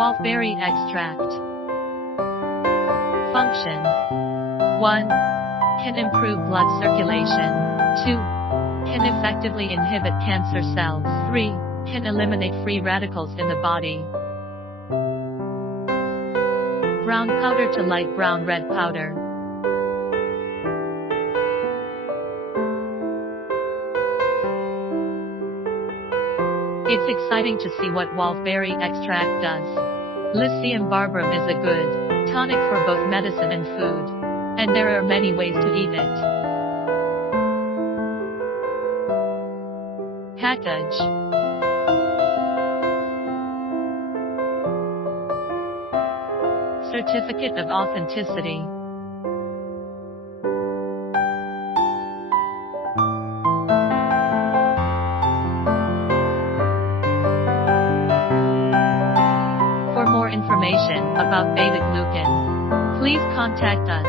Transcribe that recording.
Wolfberry extract. Function: 1. Can improve blood circulation. 2. Can effectively inhibit cancer cells. 3. Can eliminate free radicals in the body. Brown powder to light brown red powder. It's exciting to see what Wolfberry extract does. Lycium barbarum is a good tonic for both medicine and food. And there are many ways to eat it. Package. Certificate of authenticity. For more information about beta-glucan, please contact us.